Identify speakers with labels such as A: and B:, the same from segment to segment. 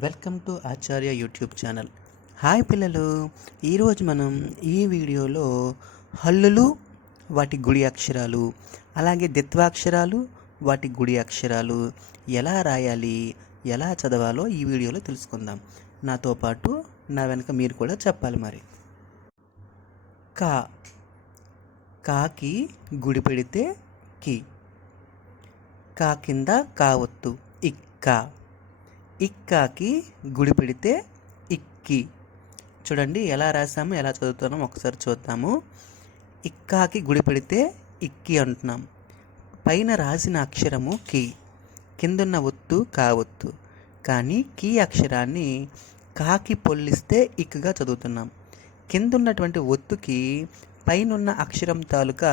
A: Welcome to Acharya YouTube channel. Hi పిల్లలు. ఈరోజు మనం ఈ వీడియోలో హల్లులు వాటి గుడి అక్షరాలు అలాగే దిత్వాక్షరాలు వాటి గుడి అక్షరాలు ఎలా రాయాలి ఎలా చదవాలో ఈ వీడియోలో తెలుసుకుందాం. నాతో పాటు నా వెనక మీరు కూడా చెప్పాలి మరి. కా కాకి గుడి పెడితే కి. కా కింద కావత్తు ఇక్క ఇక్కాకి గుడి పెడితే ఇక్కి. చూడండి ఎలా రాసాము ఎలా చదువుతున్నామో ఒకసారి చూద్దాము. ఇక్కాకి గుడి పెడితే ఇక్కి అంటున్నాం. పైన రాసిన అక్షరము కి. కిందున్న ఒత్తు కావొత్తు కానీ కీ అక్షరాన్ని కాకి పొల్లిస్తే ఇక్గా చదువుతున్నాం. కిందున్నటువంటి ఒత్తుకి పైనున్న అక్షరం తాలూకా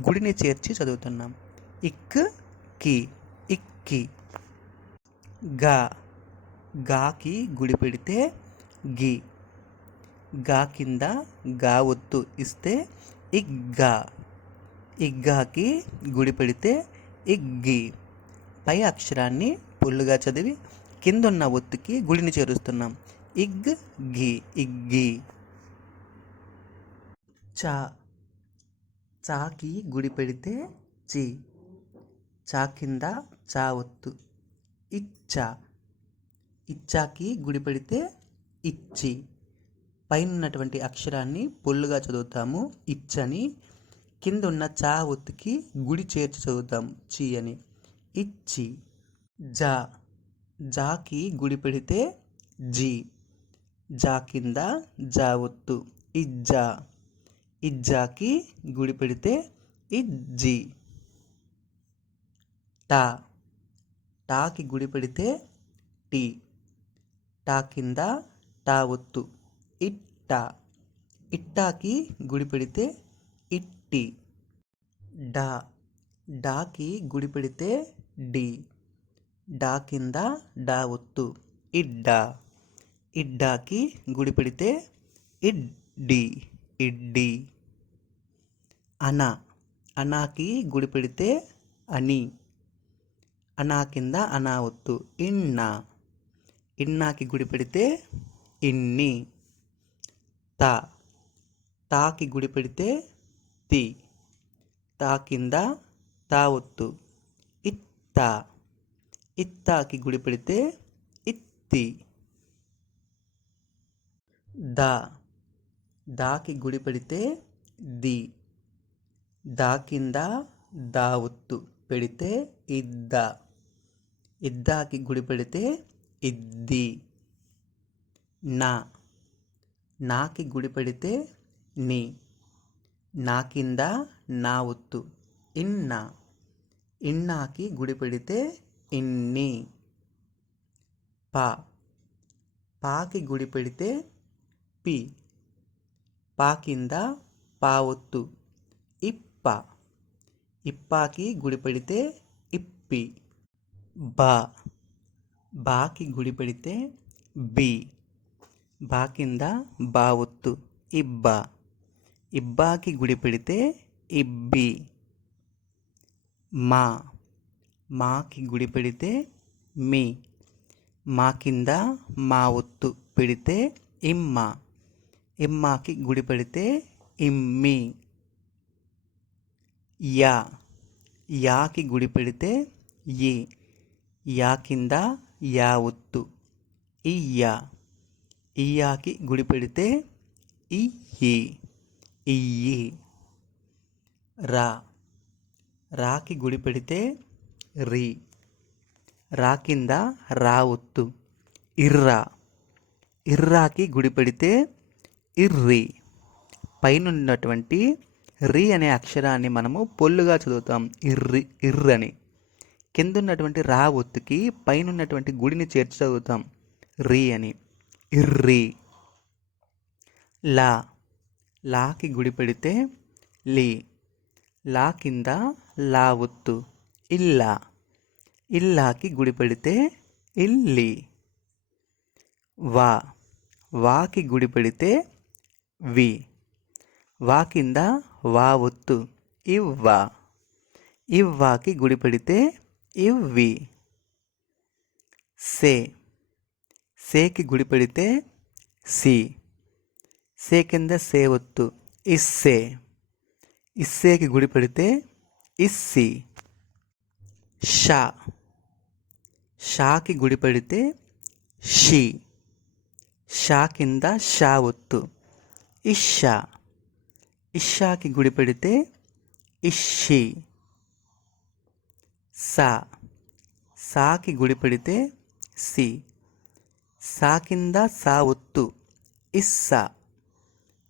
A: గుడిని చేర్చి చదువుతున్నాం. ఇక్కి ఇక్కి. గా. గాకి గుడి పెడితే గి. గా కింద గా ఒత్తు ఇస్తే ఇగ్గా. ఇగ్గాకి గుడి పెడితే ఇగ్గి. పై అక్షరాన్ని పుల్లుగా చదివి కిందున్న ఒత్తుకి గుడిని చేరుస్తున్నాం. ఇగ్ గి. ఇగ్గి. చా. చాకి గుడి పెడితే చి. చా కింద చా ఒత్తు. ఇచ్చా. ఇచ్చాకి గుడి పెడితే ఇచ్చి. పైన ఉన్నటువంటి అక్షరాన్ని పొల్లుగా చదువుతాము. ఇచ్చని. కింద ఉన్న చా ఒత్తుకి గుడి చేర్చి చదువుతాం. చి అని. ఇచ్చి. జా. జాకి గుడి పెడితే జీ. జా కింద జా ఒత్తు. ఇజ్జా. ఇజ్జాకి గుడి పెడితే ఇజ్జి. టా. టాకి గుడి పెడితే టీ. టా కింద టా ఒత్తు. ఇట్ట. ఇట్టాకి గుడి పెడితే ఇట్టి. డా. డాకి గుడి పెడితే డి. డా కింద డా ఒత్తు. ఇడ్డా. ఇడ్డాకి గుడి పెడితే ఇడ్డి. ఇడ్డి. అన. అనాకి గుడి పెడితే అని. అనా కింద అనా ఒత్తు. ఇన్నా. ఇన్నాకి గుడి పెడితే ఇన్ని. తా తాకి గుడి పెడితే తి. తా కింద తా ఒత్తు. ఇత్త ఇత్తాకి గుడి పెడితే ఇత్తి. దా దాకి గుడి పెడితే ది. దా కింద దా ఒత్తు పెడితే ఇద్ద. ఇద్దాకి గుడి పెడితే ఇద్ది. నా నాకి గుడి పెడితే ని నా కింద నా ఒత్తు. ఇన్న ఇన్నాకి గుడి పెడితే ఇన్ని. పా పాకి గుడి పెడితే పి పా కింద పా ఒత్తు. ఇప్ప ఇప్పాకి గుడి పెడితే ఇప్పి. బా బాకి గుడి పెడితే బి. బా కింద బా ఒత్తు ఇబ్బా. ఇబ్బాకి గుడి పెడితే ఇబ్బి. మా. మాకి గుడి పెడితే మీ. మా కింద మా ఒత్తు పెడితే ఇమ్మ. ఇమ్మాకి గుడి పెడితే ఇమ్మి. యా. యాకి గుడి పెడితే ఈ యా. కింద యా ఒత్తు ఇయ్యా ఇయ్యాకి గుడి పెడితే ఇయ్యి ఇయ్యి రా. రాకి గుడి పెడితే రి. రా కింద రా ఒత్తు ఇర్రా. ఇర్రాకి గుడి పెడితే ఇర్రి. పైనున్నటువంటి రి అనే అక్షరాన్ని మనము పొల్లుగా చదువుతాం. ఇర్రి ఇర్రని. కింద ఉన్నటువంటి రా ఒత్తుకి పైన ఉన్నటువంటి గుడిని చేర్చి చదువుతాం అని. ఇర్రి. లా. లాకి గుడి పెడితే లి. లా కింద లా ఒత్తు. ఇల్లా. ఇల్లాకి గుడి పెడితే ఇల్లి. వా. వాకి గుడి పెడితే వి. వా కింద వా ఒత్తు. ఇవ్వా. ఇవ్వాకి గుడి పెడితే ఇవ్వి. సే. సేకి గుడి పెడితే సి. సే కింద సే ఒత్తు ఇస్సే. ఇస్సేకి గుడి పెడితే ఇస్సి. షా. షాకి గుడి పెడితే షీ. షా కింద షా ఒత్తు ఇషా ఇషాకి గుడి పెడితే ఇషి సా సాకి గుడి పెడితే సి సా కింద సా ఒత్తు ఇస్సా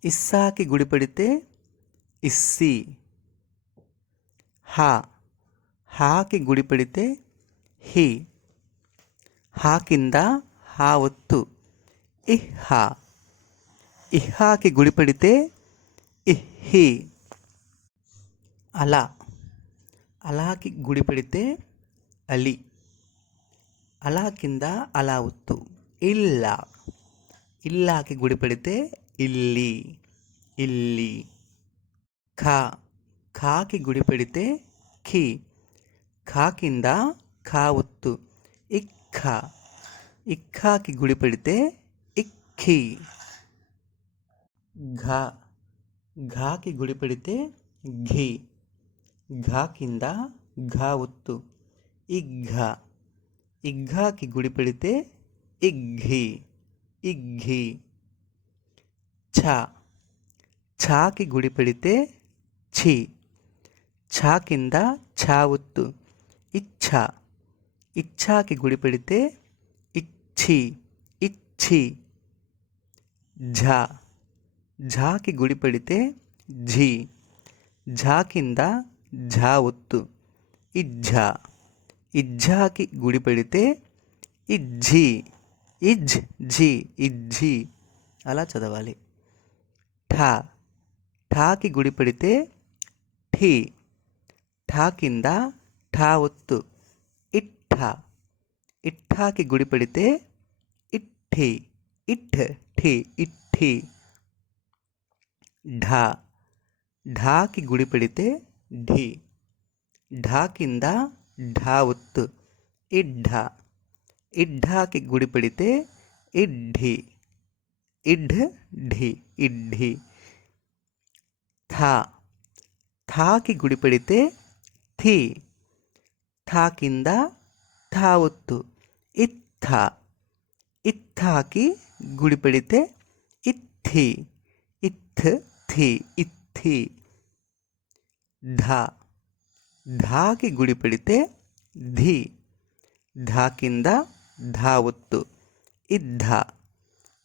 A: ఇస్సాకి గుడి పెడితే ఇస్సి హా హాకి గుడి పెడితే హి హా కింద హా ఒత్తు ఇహా ఇహాకి గుడి పెడితే ఇహి అలా అలాకి గుడి పెడితే అలి అలా కింద అలా ఒత్తు ఇల్లా ఇల్లాకి గుడి పెడితే ఇల్లి ఇల్లి ఖా ఖాకి గుడి పెడితే ఖీ ఖా కింద ఖా ఒత్తు ఇక్క ఇక్కాకి గుడి పెడితే ఇక్కీ ఘా ఘాకి గుడి పెడితే ఘీ ఘా కింద ఘా ఒత్తు ఇగ్గ ఇగ్గాకి గుడి పెడితే ఇగ్ఘి ఇగ్ఘి ఛ ఛాకి గుడి పెడితే ఛీ ఛా కింద ఛా ఒత్తు ఇచ్ఛా ఇచ్ఛాకి గుడి పెడితే ఇచ్చి ఇచ్చి ఝా ఝాకి గుడి పెడితే ఝీ ఝా కింద ఝా ఒత్తు. ఇజ్జా ఇజ్జాకి గుడి పెడితే ఇజ్జి ఇజ్ ఝి ఇజ్జి అలా చదవాలి. ఠా. ఠాకి గుడి పెడితే ఠీ. ఠా కింద ఠా ఒత్తు. ఇట్ఠ ఇట్ఠాకి గుడి పెడితే ఇట్టి ఇట్ ఠి ఇట్టి ఢా. ఢాకి గుడి పెడితే ఢీ. ఢా కింద ఢా ఒత్తు ఇడ్ఢా ఇడ్ఢాకి గుడి పెడితే ఇడ్ఢి ఇడ్ ఢి. ఇడ్ఢి థా. థాకి గుడి పెడితే థీ. థా కింద థా ఒత్తు ఇత్థా. ఇత్థాకి గుడి పెడితే ఇత్థి. ఇత్ థి. ఇత్థి. ధా ధాకి గుడి పెడితే ధి ధా కింద ధా ఒత్తు ఇద్ధ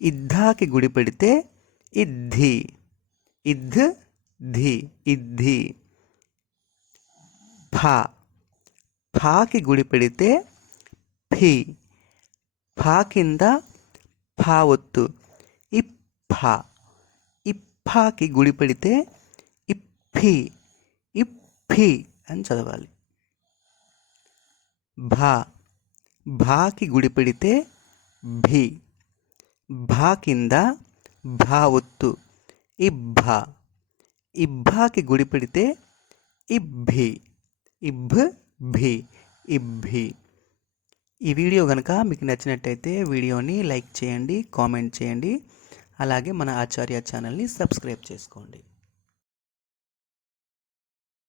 A: ఇద్ధాకి గుడి పెడితే ఇద్ధి ఇద్ధ్ ధి ఇద్ధి ఫా ఫాకి గుడి పెడితే ఫి ఫా కింద ఫా ఒత్తు ఇఫా ఇఫాకి గుడి పెడితే ఇఫి ఇఫి అని చదవాలి. భా భాకి గుడి పెడితే భి భా కింద భా ఒత్తు ఇబ్బ ఇబ్బాకి గుడి పెడితే ఇబ్బి ఇబ్బ్ భి ఇబ్బి. ఈ వీడియో కనుక మీకు నచ్చినట్టయితే వీడియోని లైక్ చేయండి కామెంట్ చేయండి అలాగే మన ఆచార్య ఛానల్ని సబ్స్క్రైబ్ చేసుకోండి.